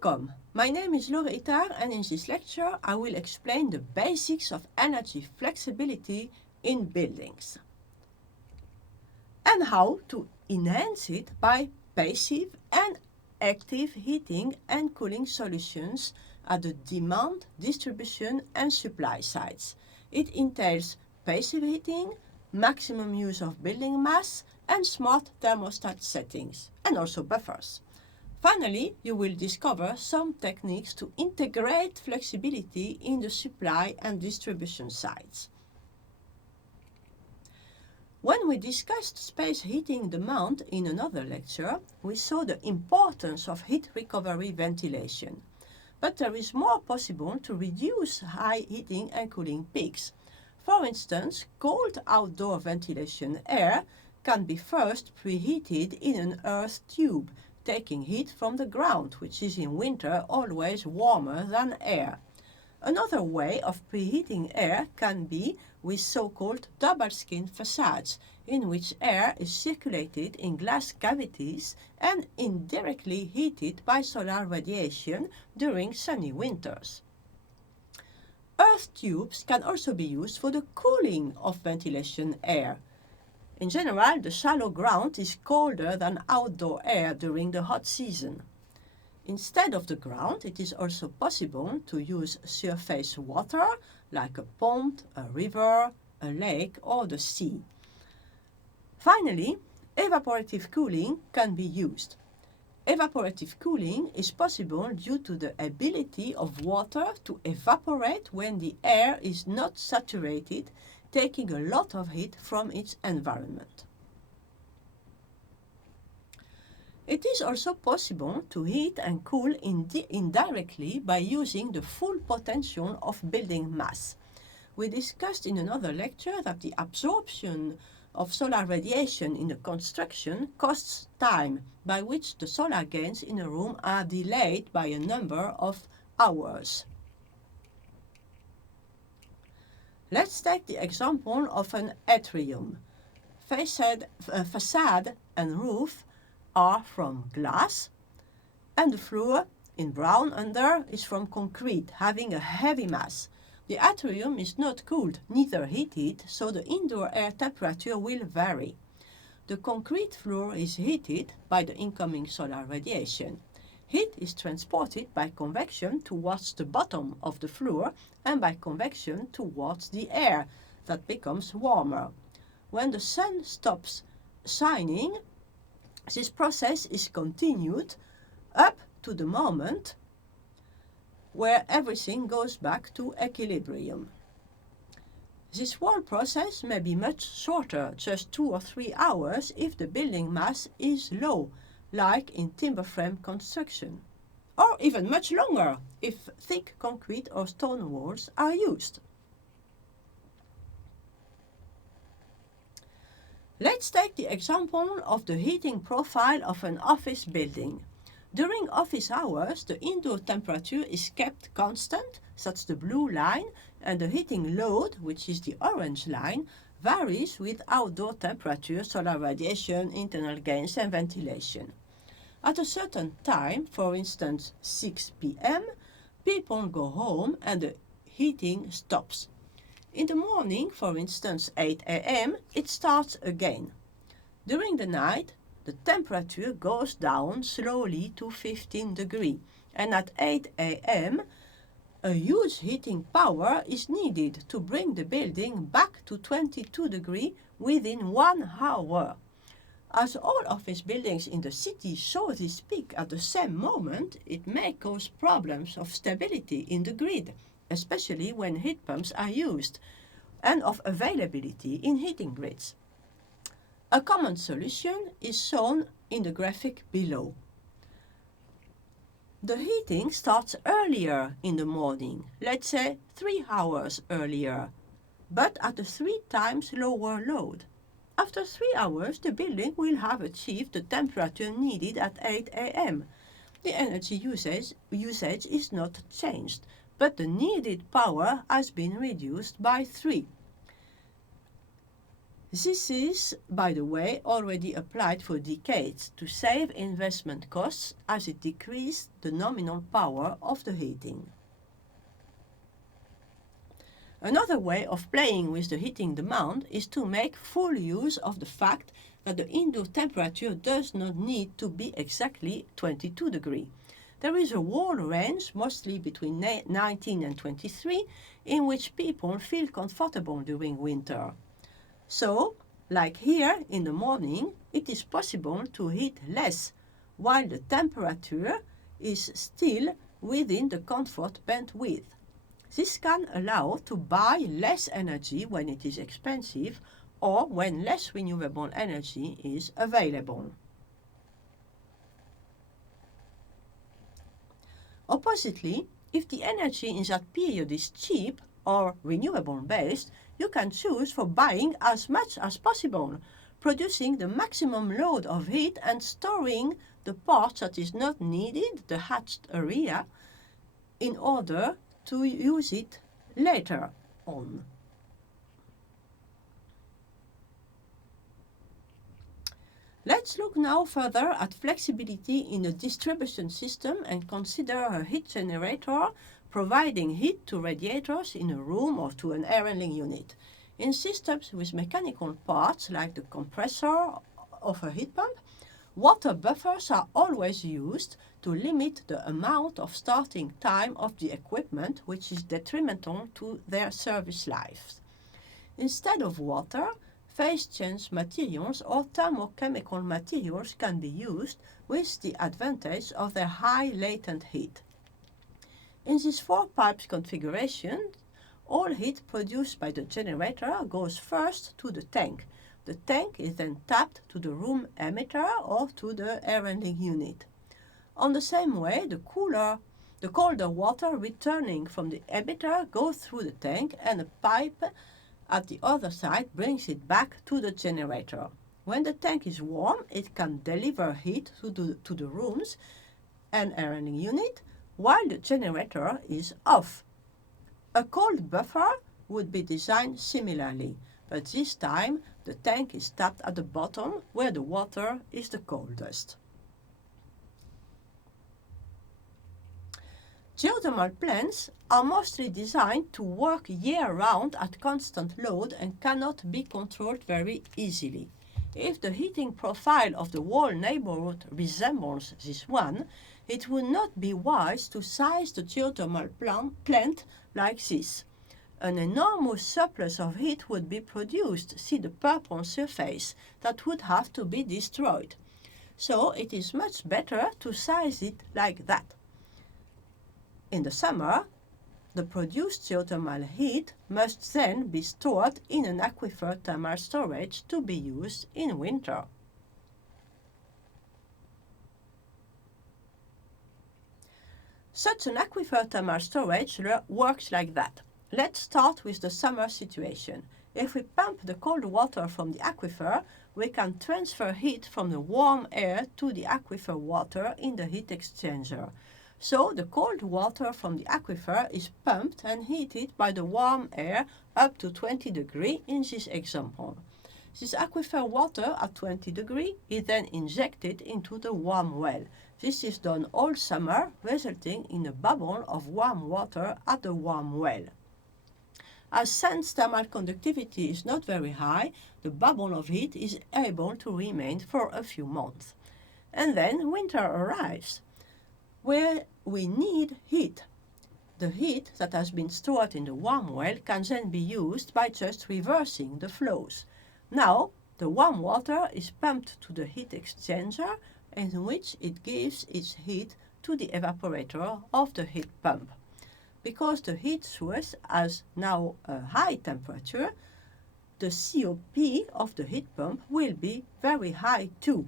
Welcome! My name is Lore Itar and in this lecture I will explain the basics of energy flexibility in buildings and how to enhance it by passive and active heating and cooling solutions at the demand, distribution and supply sides. It entails passive heating, maximum use of building mass and smart thermostat settings and also buffers. Finally, you will discover some techniques to integrate flexibility in the supply and distribution sides. When we discussed space heating demand in another lecture, we saw the importance of heat recovery ventilation. But there is more possible to reduce high heating and cooling peaks. For instance, cold outdoor ventilation air can be first preheated in an earth tube, taking heat from the ground, which is in winter always warmer than air. Another way of preheating air can be with so-called double-skin facades, in which air is circulated in glass cavities and indirectly heated by solar radiation during sunny winters. Earth tubes can also be used for the cooling of ventilation air. In general, the shallow ground is colder than outdoor air during the hot season. Instead of the ground, it is also possible to use surface water, like a pond, a river, a lake, or the sea. Finally, evaporative cooling can be used. Evaporative cooling is possible due to the ability of water to evaporate when the air is not saturated, taking a lot of heat from its environment. It is also possible to heat and cool indirectly by using the full potential of building mass. We discussed in another lecture that the absorption of solar radiation in the construction costs time, by which the solar gains in a room are delayed by a number of hours. Let's take the example of an atrium. Facade and roof are from glass, and the floor in brown under is from concrete, having a heavy mass. The atrium is not cooled, neither heated, so the indoor air temperature will vary. The concrete floor is heated by the incoming solar radiation. Heat is transported by convection towards the bottom of the floor and by convection towards the air that becomes warmer. When the sun stops shining, this process is continued up to the moment where everything goes back to equilibrium. This whole process may be much shorter, just 2 or 3 hours, if the building mass is low, like in timber frame construction, or even much longer if thick concrete or stone walls are used. Let's take the example of the heating profile of an office building. During office hours, the indoor temperature is kept constant, that's the blue line, and the heating load, which is the orange line, varies with outdoor temperature, solar radiation, internal gains and ventilation. At a certain time, for instance 6 p.m., people go home and the heating stops. In the morning, for instance 8 a.m., it starts again. During the night, the temperature goes down slowly to 15 degrees, and at 8 a.m., a huge heating power is needed to bring the building back to 22 degrees within 1 hour. As all office buildings in the city show this peak at the same moment, it may cause problems of stability in the grid, especially when heat pumps are used, and of availability in heating grids. A common solution is shown in the graphic below. The heating starts earlier in the morning, let's say 3 hours earlier, but at a 3 times lower load. After 3 hours, the building will have achieved the temperature needed at 8 a.m. The energy usage is not changed, but the needed power has been reduced by 3. This is, by the way, already applied for decades to save investment costs as it decreased the nominal power of the heating. Another way of playing with the heating demand is to make full use of the fact that the indoor temperature does not need to be exactly 22 degrees. There is a wide range, mostly between 19 and 23, in which people feel comfortable during winter. So, like here in the morning, it is possible to heat less, while the temperature is still within the comfort bandwidth. This can allow to buy less energy when it is expensive or when less renewable energy is available. Oppositely, if the energy in that period is cheap or renewable based, you can choose for buying as much as possible, producing the maximum load of heat and storing the part that is not needed, the hatched area, in order to use it later on. Let's look now further at flexibility in a distribution system and consider a heat generator providing heat to radiators in a room or to an air handling unit. In systems with mechanical parts like the compressor of a heat pump, water buffers are always used to limit the amount of starting time of the equipment, which is detrimental to their service life. Instead of water, phase change materials or thermochemical materials can be used with the advantage of their high latent heat. In this 4 pipes configuration, all heat produced by the generator goes first to the tank. The tank is then tapped to the room emitter or to the air handling unit. On the same way, the colder water returning from the emitter goes through the tank and a pipe at the other side brings it back to the generator. When the tank is warm, it can deliver heat to the rooms and air handling unit while the generator is off. A cold buffer would be designed similarly, but this time the tank is tapped at the bottom where the water is the coldest. Geothermal plants are mostly designed to work year-round at constant load and cannot be controlled very easily. If the heating profile of the whole neighborhood resembles this one, it would not be wise to size the geothermal plant like this. An enormous surplus of heat would be produced, see the purple surface, that would have to be destroyed. So it is much better to size it like that. In the summer, the produced geothermal heat must then be stored in an aquifer thermal storage to be used in winter. Such an aquifer thermal storage works like that. Let's start with the summer situation. If we pump the cold water from the aquifer, we can transfer heat from the warm air to the aquifer water in the heat exchanger. So the cold water from the aquifer is pumped and heated by the warm air up to 20 degrees in this example. This aquifer water at 20 degrees is then injected into the warm well. This is done all summer, resulting in a bubble of warm water at the warm well. As sand's thermal conductivity is not very high, the bubble of heat is able to remain for a few months. And then winter arrives, where we need heat. The heat that has been stored in the warm well can then be used by just reversing the flows. Now, the warm water is pumped to the heat exchanger, in which it gives its heat to the evaporator of the heat pump. Because the heat source has now a high temperature, the COP of the heat pump will be very high too,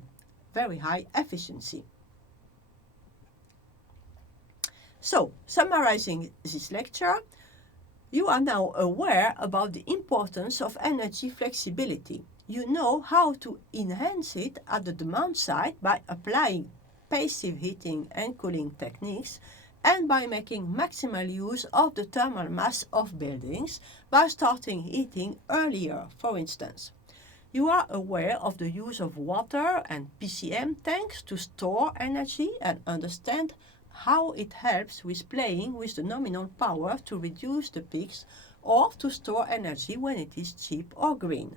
very high efficiency. So, summarizing this lecture, you are now aware about the importance of energy flexibility. You know how to enhance it at the demand side by applying passive heating and cooling techniques and by making maximal use of the thermal mass of buildings by starting heating earlier, for instance. You are aware of the use of water and PCM tanks to store energy and understand how it helps with playing with the nominal power to reduce the peaks or to store energy when it is cheap or green.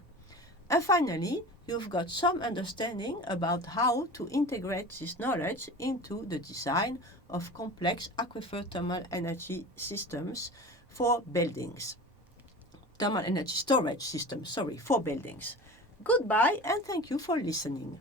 And finally, you've got some understanding about how to integrate this knowledge into the design of complex aquifer thermal energy systems for buildings. Thermal energy storage systems, for buildings. Goodbye and thank you for listening.